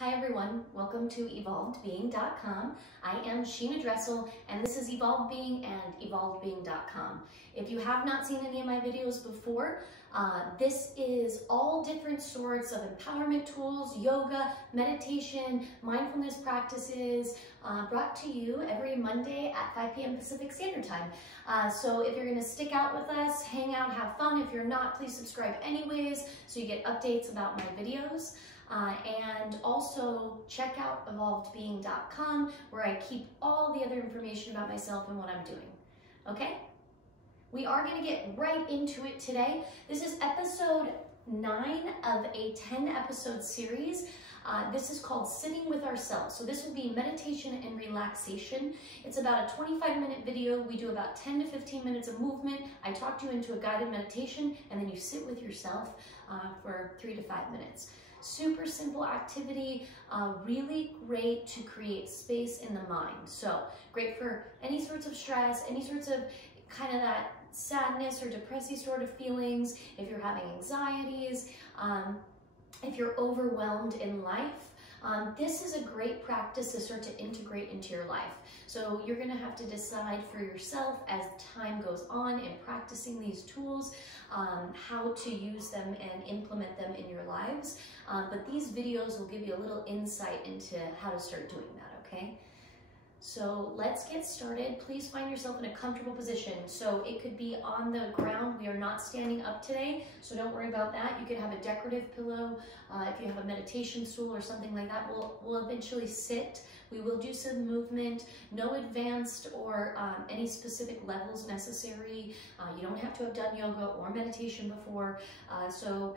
Hi everyone, welcome to evolvedbeing.com. I am Sheena Dressel and this is Evolved Being and evolvedbeing.com. If you have not seen any of my videos before, this is all different sorts of empowerment tools, yoga, meditation, mindfulness practices, brought to you every Monday at 5 p.m. Pacific Standard Time. So if you're going to stick out with us, hang out, have fun. If you're not, please subscribe anyways so you get updates about my videos. And also check out evolvedbeing.com where I keep all the other information about myself and what I'm doing. Okay? We are going to get right into it today. This is episode 9 of a 10-episode series. This is called Sitting with Ourselves. So this would be meditation and relaxation. It's about a 25-minute video. We do about 10 to 15 minutes of movement. I talk you into a guided meditation, and then you sit with yourself for 3 to 5 minutes. Super simple activity, really great to create space in the mind. So great for any sorts of stress, any sorts of kind of that sadness or depressive sort of feelings, if you're having anxieties, if you're overwhelmed in life. This is a great practice to start to integrate into your life. So you're going to have to decide for yourself as time goes on in practicing these tools, how to use them and implement them in your lives. But these videos will give you a little insight into how to start doing that, okay? So let's get started. Please find yourself in a comfortable position. So it could be on the ground. We are not standing up today, so don't worry about that. You could have a decorative pillow. If you have a meditation stool or something like that, we'll eventually sit. We will do some movement, no advanced or any specific levels necessary. You don't have to have done yoga or meditation before, so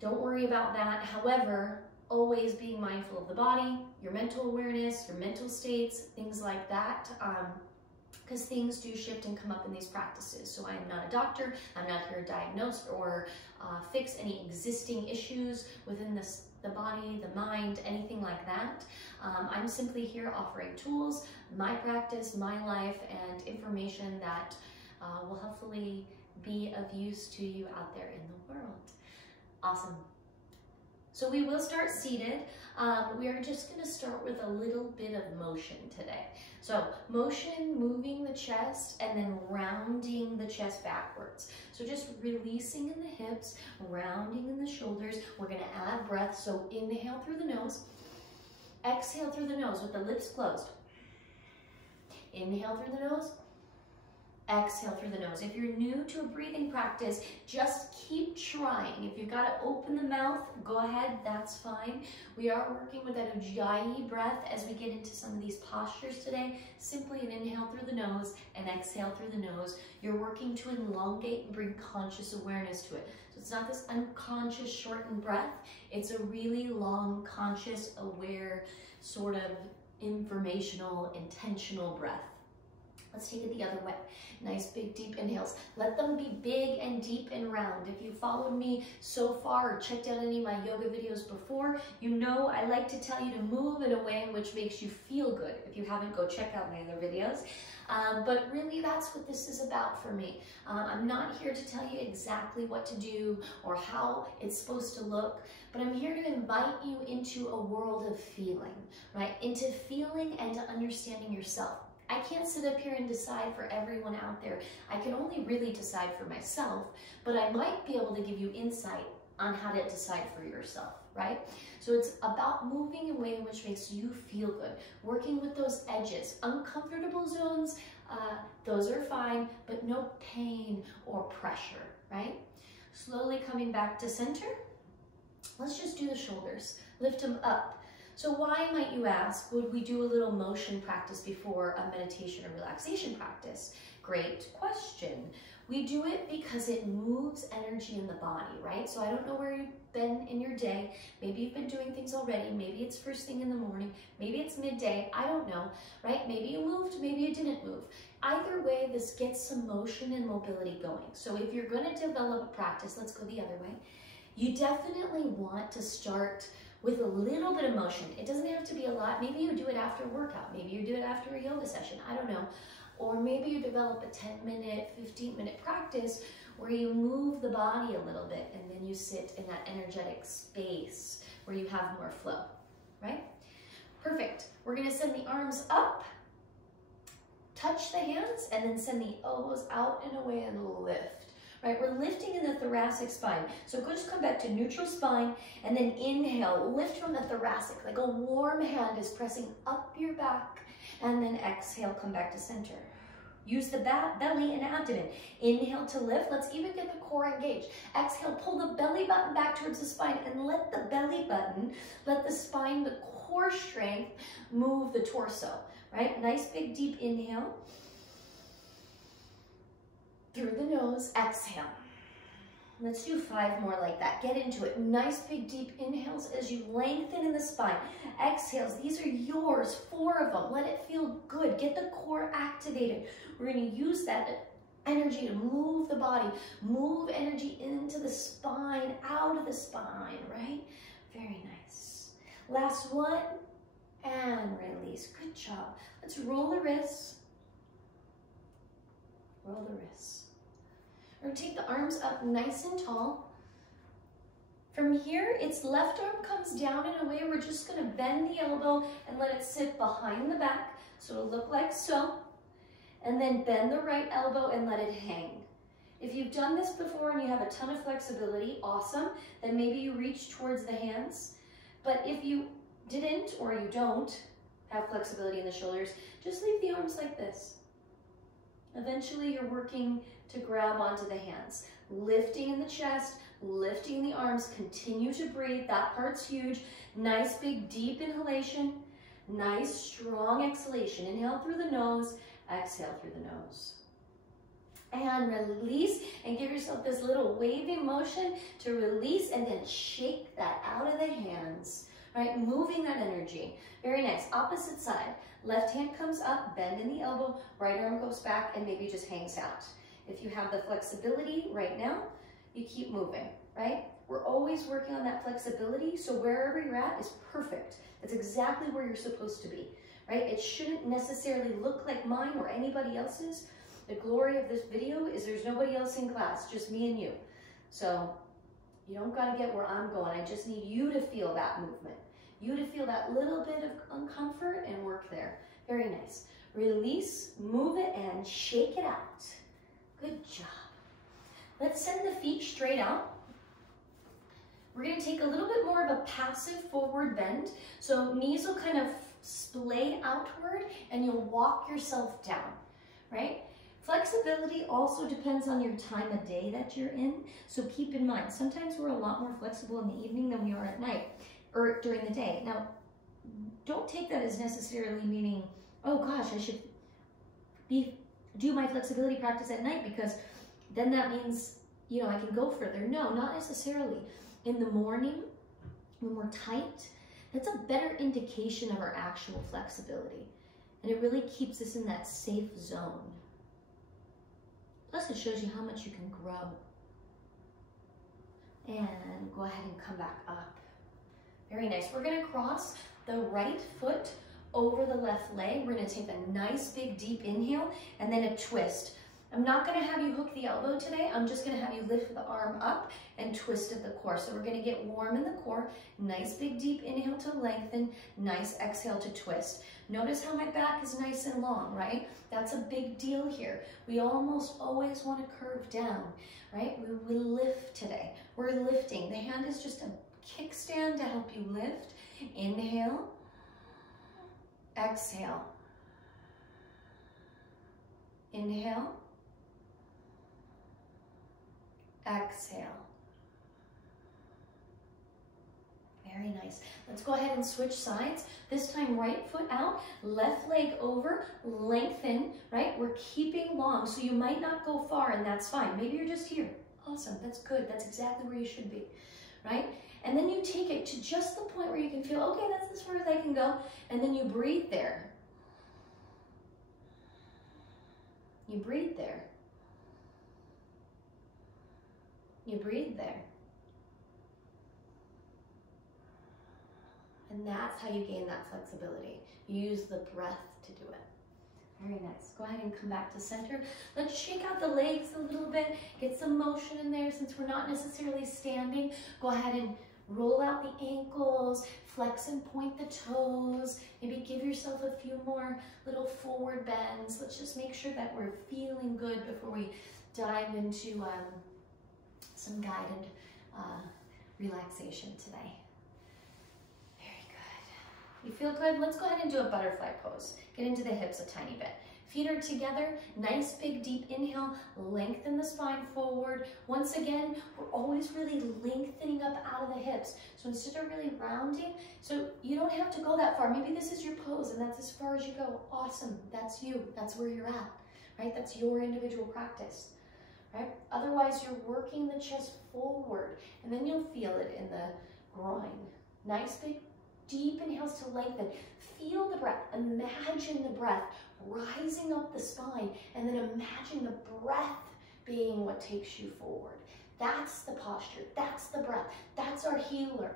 don't worry about that. However, always being mindful of the body, your mental awareness, your mental states, things like that, because things do shift and come up in these practices. So I am not a doctor. I'm not here to diagnose or fix any existing issues within the body, the mind, anything like that. I'm simply here offering tools, my practice, my life, and information that will hopefully be of use to you out there in the world. Awesome. So we will start seated. We are just going to start with a little bit of motion today. So motion, moving the chest, and then rounding the chest backwards. So just releasing in the hips, rounding in the shoulders. We're going to add breath. So inhale through the nose, exhale through the nose with the lips closed. Inhale through the nose, exhale through the nose. If you're new to a breathing practice, just keep trying. If you've got to open the mouth, go ahead, that's fine. We are working with that Ujjayi breath as we get into some of these postures today. Simply an inhale through the nose and exhale through the nose. You're working to elongate and bring conscious awareness to it. So it's not this unconscious shortened breath. It's a really long, conscious, aware, sort of informational, intentional breath. Let's take it the other way. Nice big deep inhales. Let them be big and deep and round. If you followed me so far or checked out any of my yoga videos before, you know I like to tell you to move in a way in which makes you feel good. If you haven't, go check out my other videos. But really that's what this is about for me. I'm not here to tell you exactly what to do or how it's supposed to look, but I'm here to invite you into a world of feeling, right? Into feeling and to understanding yourself. I can't sit up here and decide for everyone out there. I can only really decide for myself, but I might be able to give you insight on how to decide for yourself, right? So it's about moving in a way in which makes you feel good, working with those edges. Uncomfortable zones, those are fine, but no pain or pressure, right? Slowly coming back to center. Let's just do the shoulders. Lift them up. So why, might you ask, would we do a little motion practice before a meditation or relaxation practice? Great question. We do it because it moves energy in the body, right? So I don't know where you've been in your day. Maybe you've been doing things already. Maybe it's first thing in the morning. Maybe it's midday. I don't know, right? Maybe you moved, maybe you didn't move. Either way, this gets some motion and mobility going. So if you're going to develop a practice, let's go the other way. You definitely want to start with a little bit of motion. It doesn't have to be a lot. Maybe you do it after a workout. Maybe you do it after a yoga session. I don't know. Or maybe you develop a 10-minute, 15-minute practice where you move the body a little bit and then you sit in that energetic space where you have more flow. right? Perfect. We're gonna send the arms up, touch the hands, and then send the elbows out and away and lift, right? We're lifting in the thoracic spine. So just come back to neutral spine and then inhale, lift from the thoracic, like a warm hand is pressing up your back, and then exhale, come back to center. Use the belly and abdomen. Inhale to lift. Let's even get the core engaged. Exhale, pull the belly button back towards the spine and let the belly button, let the spine, the core strength move the torso, right? Nice big deep inhale. Through the nose, exhale. Let's do 5 more like that. Get into it. Nice big deep inhales as you lengthen in the spine. Exhales, these are yours, 4 of them. Let it feel good. Get the core activated. We're going to use that energy to move the body, move energy into the spine, out of the spine, right? Very nice. Last one, and release. Good job. Let's roll the wrists. Roll the wrists. We're going to take the arms up nice and tall. From here, its left arm comes down in a way we're just going to bend the elbow and let it sit behind the back. So it'll look like so. And then bend the right elbow and let it hang. If you've done this before and you have a ton of flexibility, awesome. Then maybe you reach towards the hands. But if you didn't or you don't have flexibility in the shoulders, just leave the arms like this. Eventually you're working to grab onto the hands. Lifting in the chest, lifting the arms, continue to breathe. That part's huge. Nice big deep inhalation, nice strong exhalation. Inhale through the nose, exhale through the nose. And release, and give yourself this little waving motion to release, and then shake that out of the hands, right? Moving that energy. Very nice. Opposite side. Left hand comes up, bend in the elbow, right arm goes back and maybe just hangs out. If you have the flexibility right now, you keep moving, right? We're always working on that flexibility, so wherever you're at is perfect. That's exactly where you're supposed to be, right? It shouldn't necessarily look like mine or anybody else's. The glory of this video is there's nobody else in class, just me and you. So you don't gotta get where I'm going. I just need you to feel that movement. You to feel that little bit of uncomfort and work there. Very nice. Release, move it, and shake it out. Good job. Let's send the feet straight out. We're going to take a little bit more of a passive forward bend. So knees will kind of splay outward and you'll walk yourself down, right? Flexibility also depends on your time of day that you're in. So keep in mind, sometimes we're a lot more flexible in the evening than we are at night or during the day. Now, don't take that as necessarily meaning, oh gosh, I should do my flexibility practice at night because then that means, you know, I can go further. No, not necessarily. In the morning, when we're tight, that's a better indication of our actual flexibility. And it really keeps us in that safe zone. Plus, it shows you how much you can grow. And go ahead and come back up. Very nice. We're going to cross the right foot over the left leg. We're going to take a nice big deep inhale and then a twist. I'm not going to have you hook the elbow today. I'm just going to have you lift the arm up and twist at the core. So we're going to get warm in the core. Nice big deep inhale to lengthen. Nice exhale to twist. Notice how my back is nice and long, right? That's a big deal here. We almost always want to curve down, right? We lift today. We're lifting. The hand is just a kickstand to help you lift. Inhale. Exhale. Inhale. Exhale. Very nice. Let's go ahead and switch sides. This time right foot out, left leg over, lengthen, right? We're keeping long, so you might not go far and that's fine. Maybe you're just here. Awesome, that's good. That's exactly where you should be, right? And then you take it to just the point where you can feel, okay, that's as far as I can go. And then you breathe there. You breathe there. You breathe there. And that's how you gain that flexibility. You use the breath to do it. Very nice. Go ahead and come back to center. Let's shake out the legs a little bit. Get some motion in there since we're not necessarily standing. Go ahead and roll out the ankles, flex and point the toes, maybe give yourself a few more little forward bends. Let's just make sure that we're feeling good before we dive into some guided relaxation today. Very good. You feel good? Let's go ahead and do a butterfly pose. Get into the hips a tiny bit. Feet are together, nice big deep inhale, lengthen the spine forward. Once again, we're always really lengthening up out of the hips. So instead of really rounding, so you don't have to go that far. Maybe this is your pose and that's as far as you go. Awesome, that's you, that's where you're at, right? That's your individual practice, right? Otherwise, you're working the chest forward and then you'll feel it in the groin. Nice big deep inhales to lengthen. Feel the breath, imagine the breath rising up the spine, and then imagine the breath being what takes you forward. That's the posture, that's the breath, that's our healer.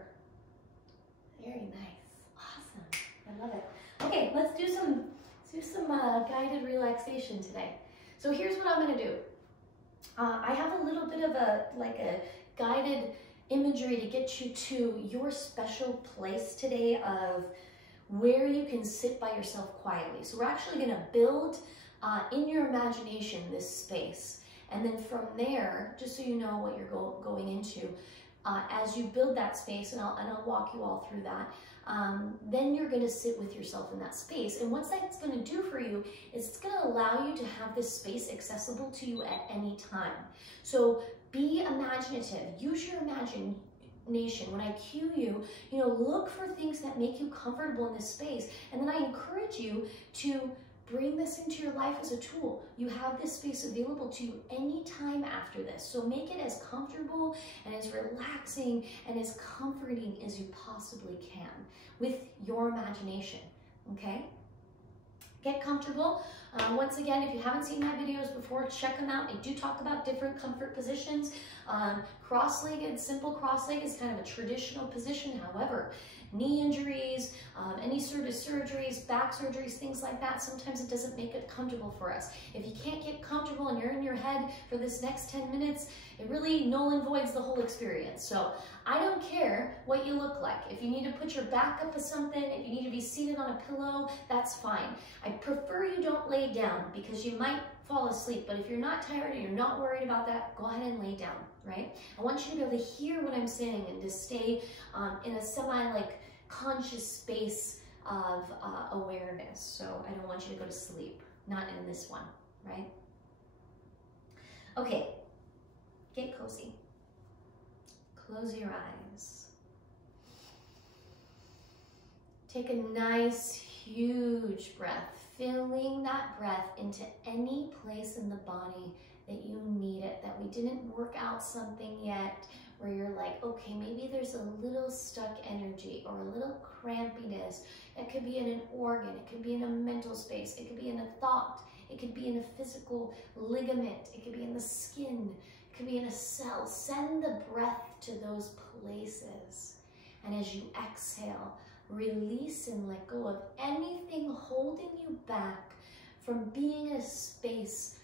Very nice, awesome, I love it. Okay, let's do some guided relaxation today. So here's what I'm gonna do. I have a little bit of a guided imagery to get you to your special place today of where you can sit by yourself quietly. So we're actually going to build in your imagination this space. And then from there, just so you know what you're going into, as you build that space, and I'll walk you all through that, then you're going to sit with yourself in that space. And what that's going to do for you is it's going to allow you to have this space accessible to you at any time. So be imaginative, use your imagination. When I cue you, look for things that make you comfortable in this space. And then I encourage you to bring this into your life as a tool. You have this space available to you anytime after this. So make it as comfortable and as relaxing and as comforting as you possibly can with your imagination, okay? Get comfortable. Once again, if you haven't seen my videos before, check them out. I do talk about different comfort positions. Cross-legged, simple cross-legged is kind of a traditional position. However, knee injuries, any sort of surgeries, back surgeries, things like that, sometimes it doesn't make it comfortable for us. If you can't get comfortable and you're in your head for this next 10 minutes, it really null and voids the whole experience. So I don't care what you look like. If you need to put your back up to something, if you need to be seated on a pillow, that's fine. I prefer you don't lay down because you might fall asleep, but if you're not tired and you're not worried about that, go ahead and lay down, right? I want you to be able to hear what I'm saying and to stay in a conscious space of awareness. So I don't want you to go to sleep, not in this one, right? Okay, get cozy. Close your eyes. Take a nice, huge breath, filling that breath into any place in the body that you need it, that we didn't work out something yet, where you're like, okay, maybe there's a little stuck energy or a little crampiness. It could be in an organ, it could be in a mental space, it could be in a thought, it could be in a physical ligament, it could be in the skin, it could be in a cell. Send the breath to those places. And as you exhale, release and let go of anything holding you back from being in a space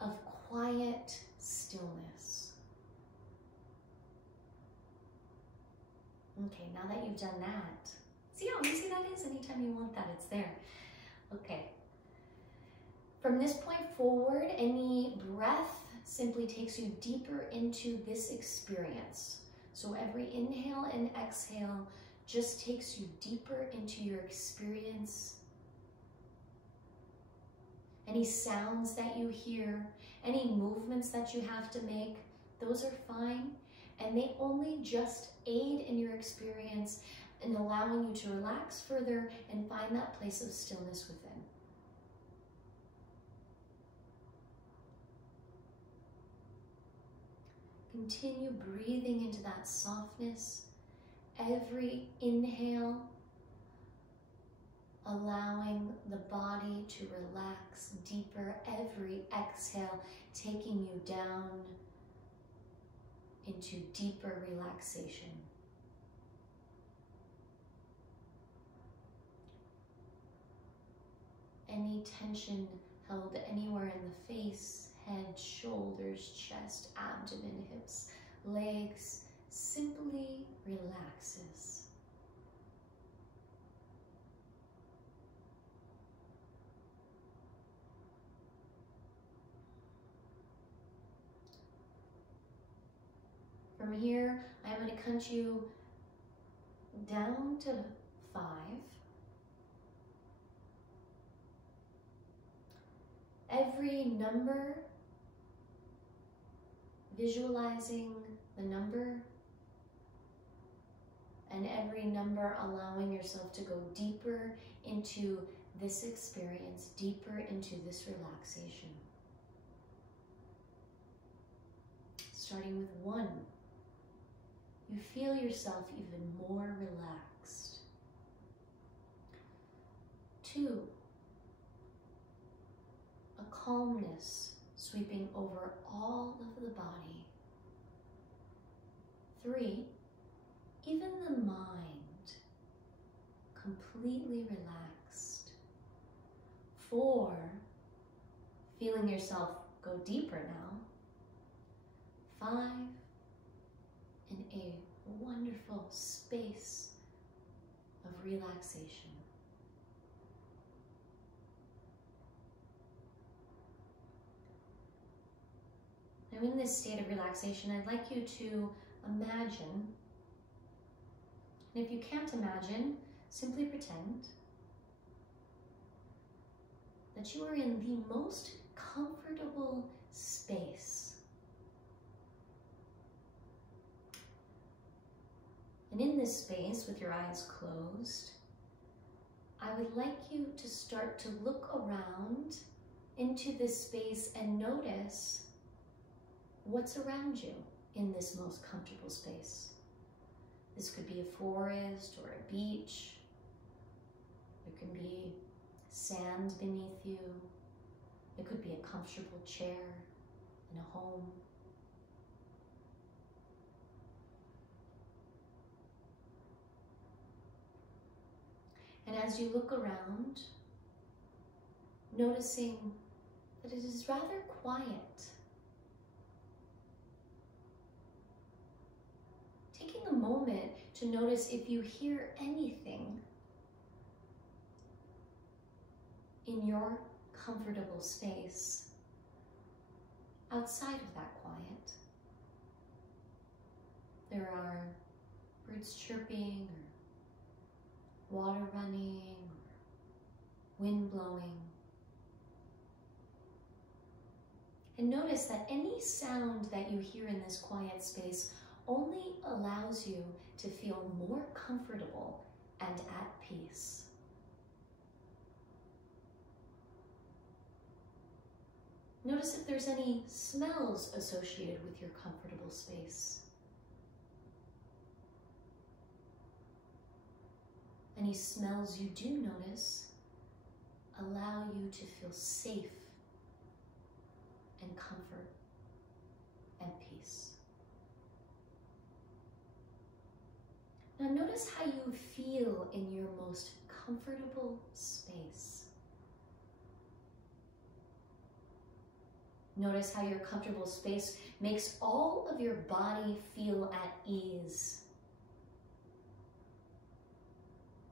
of quiet stillness. Okay, now that you've done that, see how easy that is? Anytime you want that, it's there. Okay. From this point forward, any breath simply takes you deeper into this experience. So every inhale and exhale just takes you deeper into your experience. Any sounds that you hear, any movements that you have to make, those are fine. And they only just aid in your experience and allowing you to relax further and find that place of stillness within. Continue breathing into that softness. Every inhale, allowing the body to relax deeper. Every exhale, taking you down into deeper relaxation. Any tension held anywhere in the face, head, shoulders, chest, abdomen, hips, legs, simply relaxes. From here, I'm going to count you down to 5. Every number, visualizing the number, and every number allowing yourself to go deeper into this experience, deeper into this relaxation. Starting with 1, you feel yourself even more relaxed. 2, a calmness sweeping over all of the body. 3, even the mind completely relaxed. 4, feeling yourself go deeper now. 5, in a wonderful space of relaxation. Now in this state of relaxation, I'd like you to imagine, and if you can't imagine, simply pretend that you are in the most comfortable space. And in this space, with your eyes closed, I would like you to start to look around into this space and notice what's around you in this most comfortable space. This could be a forest or a beach. There can be sand beneath you. It could be a comfortable chair in a home. And as you look around, noticing that it is rather quiet. Taking a moment to notice if you hear anything in your comfortable space outside of that quiet. There are birds chirping, or water running, or wind blowing. And notice that any sound that you hear in this quiet space only allows you to feel more comfortable and at peace. Notice if there's any smells associated with your comfortable space. Any smells you do notice allow you to feel safe and comfort and peace. Now notice how you feel in your most comfortable space. Notice how your comfortable space makes all of your body feel at ease.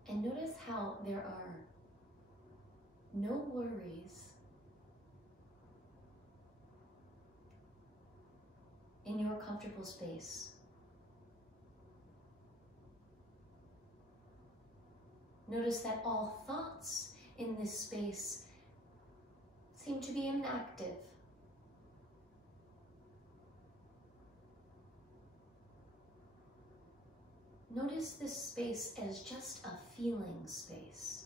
And notice how there are no worries in your comfortable space. Notice that all thoughts in this space seem to be inactive. Notice this space as just a feeling space,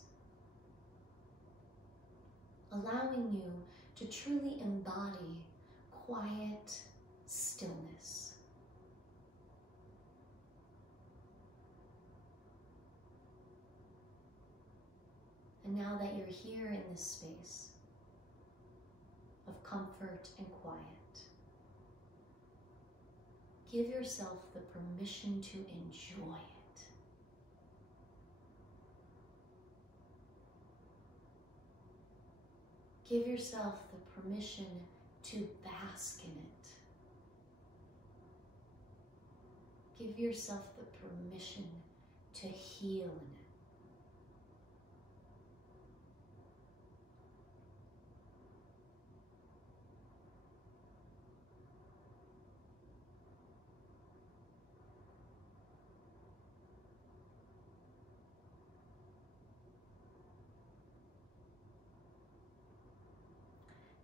allowing you to truly embody quiet stillness. And now that you're here in this space of comfort and quiet, give yourself the permission to enjoy it. Give yourself the permission to bask in it. Give yourself the permission to heal in it.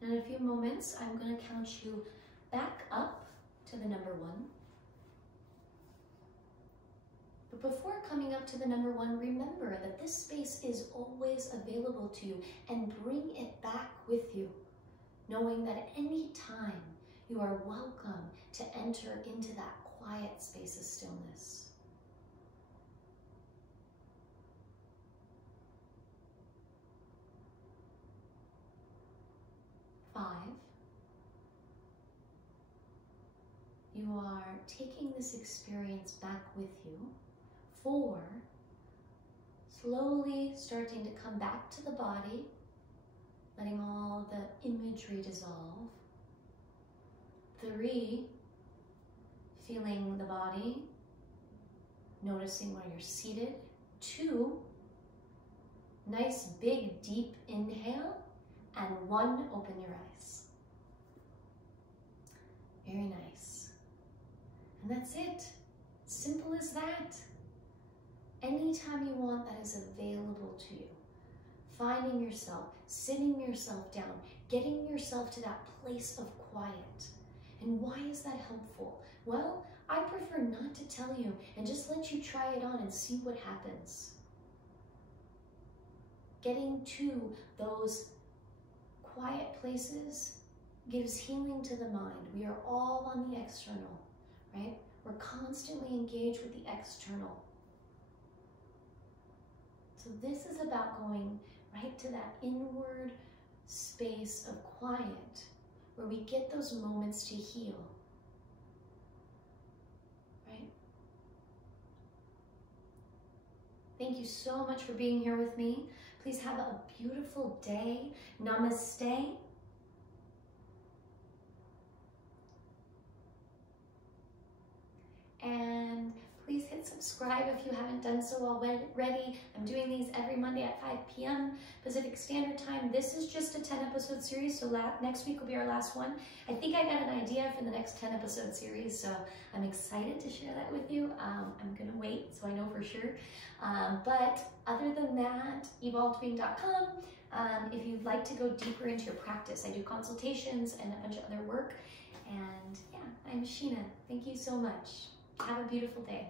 In a few moments, I'm going to count you back up to the number 1. But before coming up to the number 1, remember that this space is always available to you, and bring it back with you, knowing that at any time you are welcome to enter into that quiet space of stillness. 5, you are taking this experience back with you. 4, slowly starting to come back to the body, letting all the imagery dissolve. 3, feeling the body, noticing where you're seated. 2, nice big deep inhale, and 1, open your eyes. Very nice. And that's it. Simple as that. Anytime you want, that is available to you. Finding yourself, sitting yourself down, getting yourself to that place of quiet. And why is that helpful? Well, I prefer not to tell you and just let you try it on and see what happens. Getting to those quiet places gives healing to the mind. We are all on the external, right? We're constantly engaged with the external. So this is about going right to that inward space of quiet where we get those moments to heal, right? Thank you so much for being here with me. Please have a beautiful day. Namaste. And please hit subscribe if you haven't done so already. I'm doing these every Monday at 5 p.m. Pacific Standard Time. This is just a 10-episode series, so next week will be our last one. I think I got an idea for the next 10-episode series, so I'm excited to share that with you. I'm gonna wait, so I know for sure. But other than that, evolvedbeing.com. If you'd like to go deeper into your practice, I do consultations and a bunch of other work. And yeah, I'm Sheena. Thank you so much. Have a beautiful day.